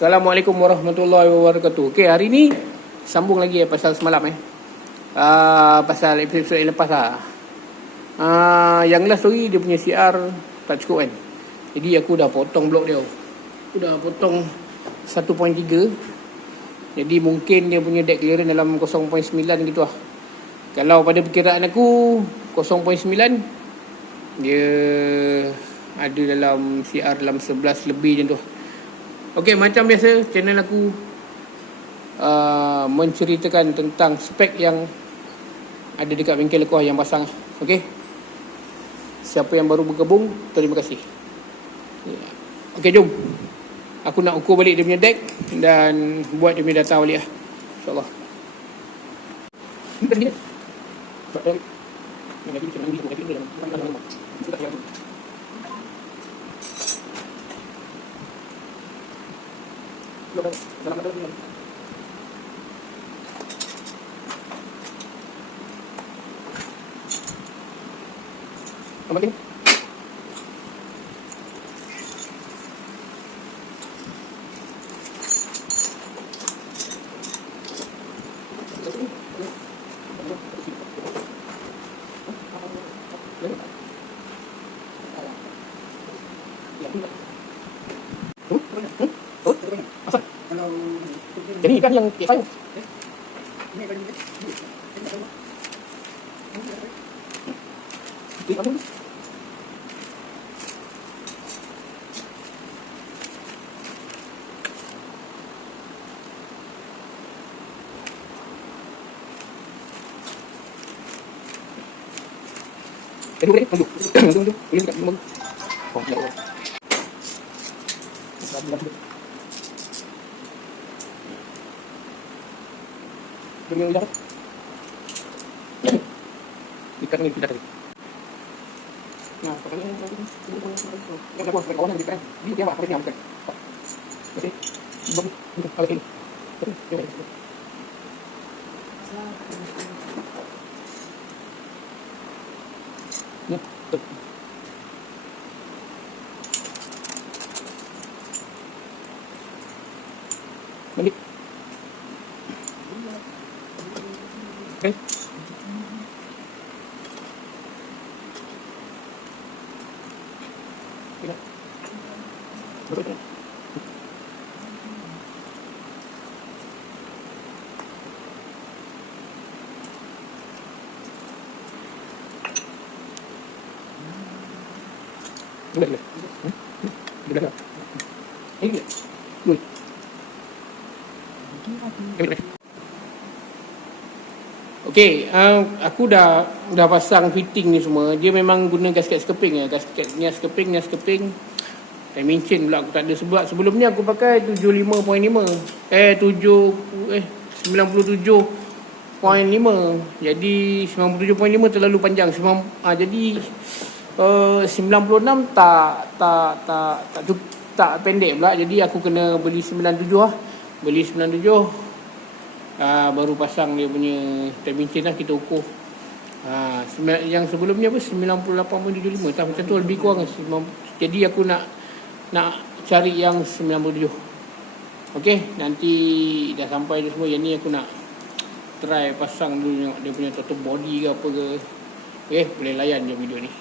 Assalamualaikum warahmatullahi wabarakatuh. Okey, hari ni sambung lagi pasal semalam pasal episod yang lepas lah. Yang last story dia punya CR tak cukup kan. Jadi aku dah potong blok dia. Aku dah potong 1.3. Jadi mungkin dia punya deck clearance dalam 0.9 gitu lah. Kalau pada perkiraan aku 0.9 dia ada dalam CR dalam 11 lebih macam tu. Okey, macam biasa channel aku menceritakan tentang spek yang ada dekat bengkel aku yang pasang. Okey, siapa yang baru bergabung, terima kasih. Okey, jom aku nak ukur balik dia punya deck dan buat dia punya data balik lah, InsyaAllah. Jadi kan yang saya jadi boleh tunjuk. Tunjuk. Ini dekat nombor. Oh, ya. Dengan lidah. Ikat ni lidah tadi. Nah, kalau ini yang ada kawan yang dikeren. Dia apa ini bukan. Okey. Kalau ini. Ni. Balik. Okay. Betul. Boleh. Ini. Good. Okey, aku dah pasang fitting ni semua. Dia memang guna gasket skeping ya. Gasketnya skeping. Dimension pula aku tak ada sebab sebelum ni aku pakai 75.5. 97.5. Jadi 97.5 terlalu panjang. Jadi 96 tak pendek pula. Jadi aku kena beli 97 lah. Beli 97 baru pasang dia punya dimension lah, kita ukur. Yang sebelumnya apa 98.75 tak macam tu, lebih kurang. Jadi aku nak cari yang 97. Okey, nanti dah sampai tu semua. Yang ni aku nak try pasang dulu, tengok dia punya total body ke apa ke. Okey, boleh layan je video ni.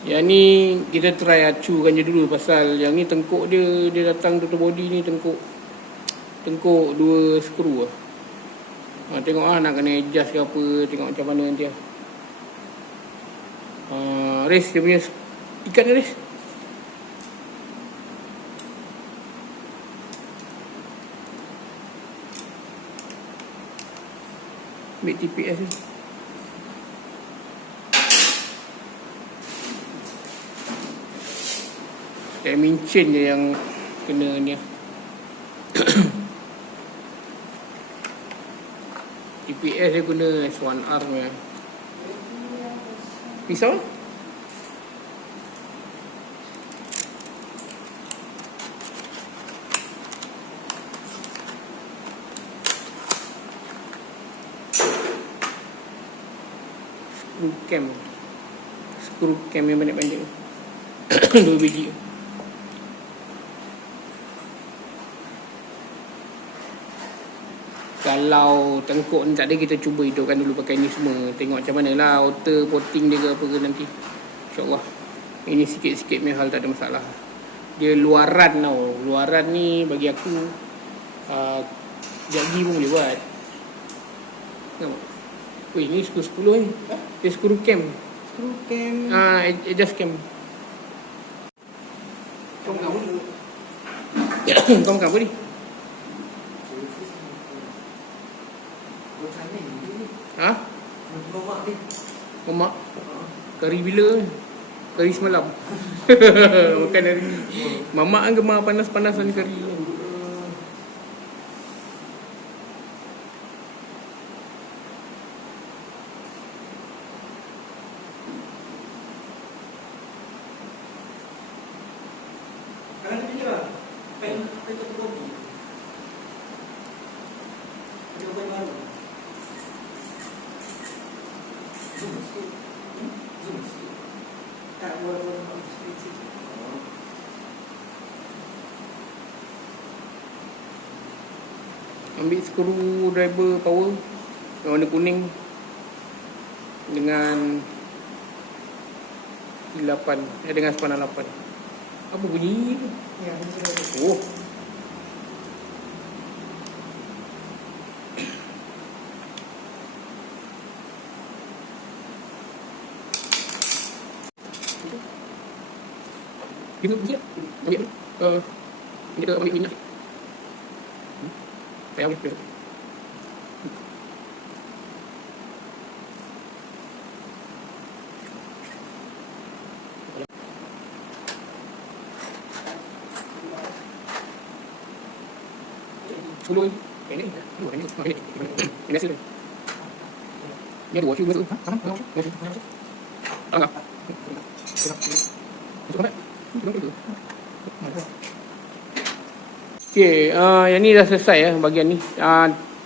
Yang ni kita try acukan je dulu, pasal yang ni tengkuk dia datang total body ni tengkuk 2 skru lah. Tengok nak kena adjust ke apa, tengok macam mana nanti lah. Race dia punya ikat dia race. Ambil TPS ni. Timing chain je yang kena ni. TPS dia guna S1R ni. Pisau? Screw cam yang pendek-pendek. 2 biji. Kalau tengkuk ni tak ada, kita cuba hidupkan dulu pakai ni semua. Tengok macam mana lah outer coating dia ke apa ke nanti. InsyaAllah. Ini sikit-sikit punya hal, tak ada masalah. Dia luaran tau. Luaran ni bagi aku jagi pun boleh buat. Nampak? Weh, ni skru 10 ni. Dia skru cam. Screw cam. Adjust cam. Kau makan apa? Kau makan apa ni? Ha? Mamak? Kari bila? Kari semalam. Makan hari ni. Mamak kan gemar panas-panasan kari. Ambil screwdriver power yang warna kuning dengan 8 dengan spanner 8. Apa bunyi tu? Ya, Oh. Kita ambil minyak. Saya ambil. Sepuluh ni. Ini hasil. Ni ada washer juga tu. Tengah. Okey, yang ni dah selesai bahagian ni.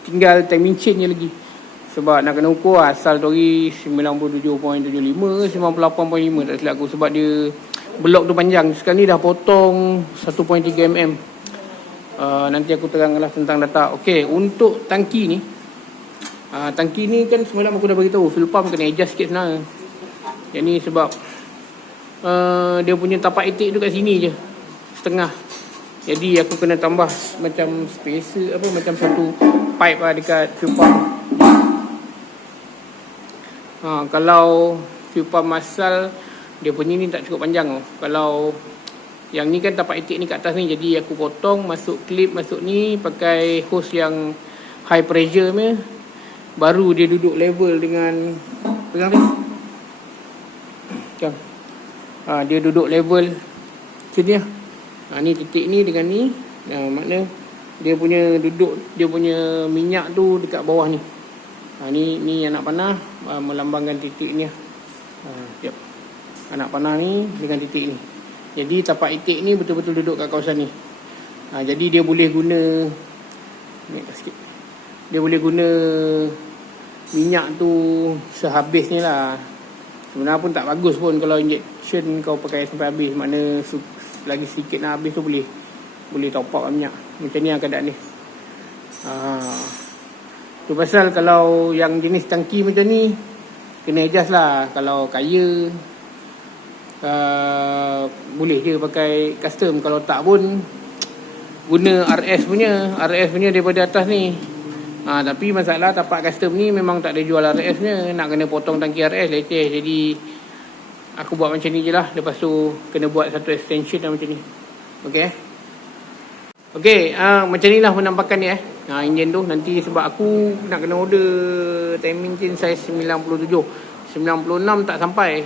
Tinggal timing chain je lagi. Sebab nak kena ukur asal tu hari 97.75, 98.5 tak silap aku. Sebab dia blok tu panjang. Sekarang ni dah potong 1.3 mm. Nanti aku teranglah tentang data. Okey, untuk tangki ni. Tangki ni kan semalam aku dah beritahu fuel pump kena adjust sikit sebenarnya. Yang ni sebab dia punya tapak itik tu kat sini je, setengah. Jadi aku kena tambah macam spacer macam satu pipe lah dekat fuel pump. Kalau fuel pump masal dia punya ni tak cukup panjang. Kalau yang ni kan tapak itik ni kat atas ni, jadi aku potong, masuk klip, masuk ni, pakai hose yang high pressure ni, baru dia duduk level dengan pegang ni. Macam dia duduk level macam ni lah. Ni titik ni dengan ni, makna dia punya duduk, dia punya minyak tu dekat bawah ni. Ni anak panah melambangkan titik ni lah. Siap. Anak panah ni dengan titik ni. Jadi tapak itik ni betul-betul duduk kat kawasan ni. Jadi dia boleh guna sikit. Dia boleh guna minyak tu sehabisnya lah. Sebenarnya pun tak bagus pun kalau injection kau pakai sampai habis. Makna lagi sikit nak habis tu boleh top up minyak. Macam ni keadaan ni. Tu pasal kalau yang jenis tangki macam ni kena adjust lah. Kalau kaya boleh je pakai custom. Kalau tak pun guna RS punya daripada atas ni. Tapi masalah tapak custom ni memang tak ada jual RS nya. Nak kena potong tangki RS leceh. Jadi aku buat macam ni je lah. Lepas tu kena buat satu extension lah macam ni. Okay, macam ni lah penampakan ni enjin tu. Nanti sebab aku nak kena order timing chain saiz 97. 96 tak sampai.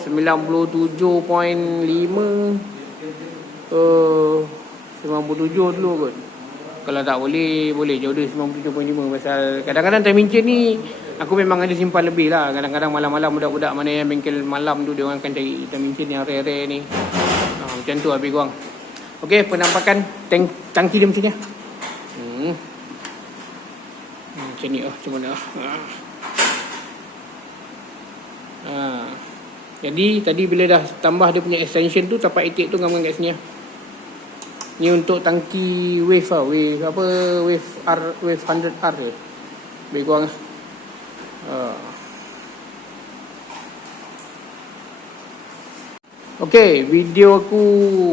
97.5 97 dulu kot. Kalau tak boleh je order 97.5 pasal kadang-kadang timing chain ni aku memang ada simpan lebih lah. Kadang-kadang malam-malam budak-budak mana yang bengkel malam tu dia orang akan cari timing chain yang rare-rare ni. Macam tu habis korang. Okey, penampakan tangki dia macam ni. Macam ni macam mana. Jadi tadi bila dah tambah dia punya extension tu, tapak itik tu gambar kat sini. Ni untuk tangki wave lah. Wave apa? Wave 100R ke? Bagi korang lah. Okey, video aku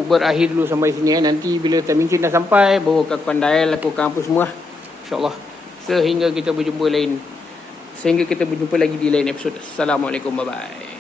berakhir dulu sampai sini. Nanti bila timing chain dah sampai, baru aku akan dial, aku akan apa semua. InsyaAllah. Sehingga kita berjumpa lagi di lain episod. Assalamualaikum, bye-bye.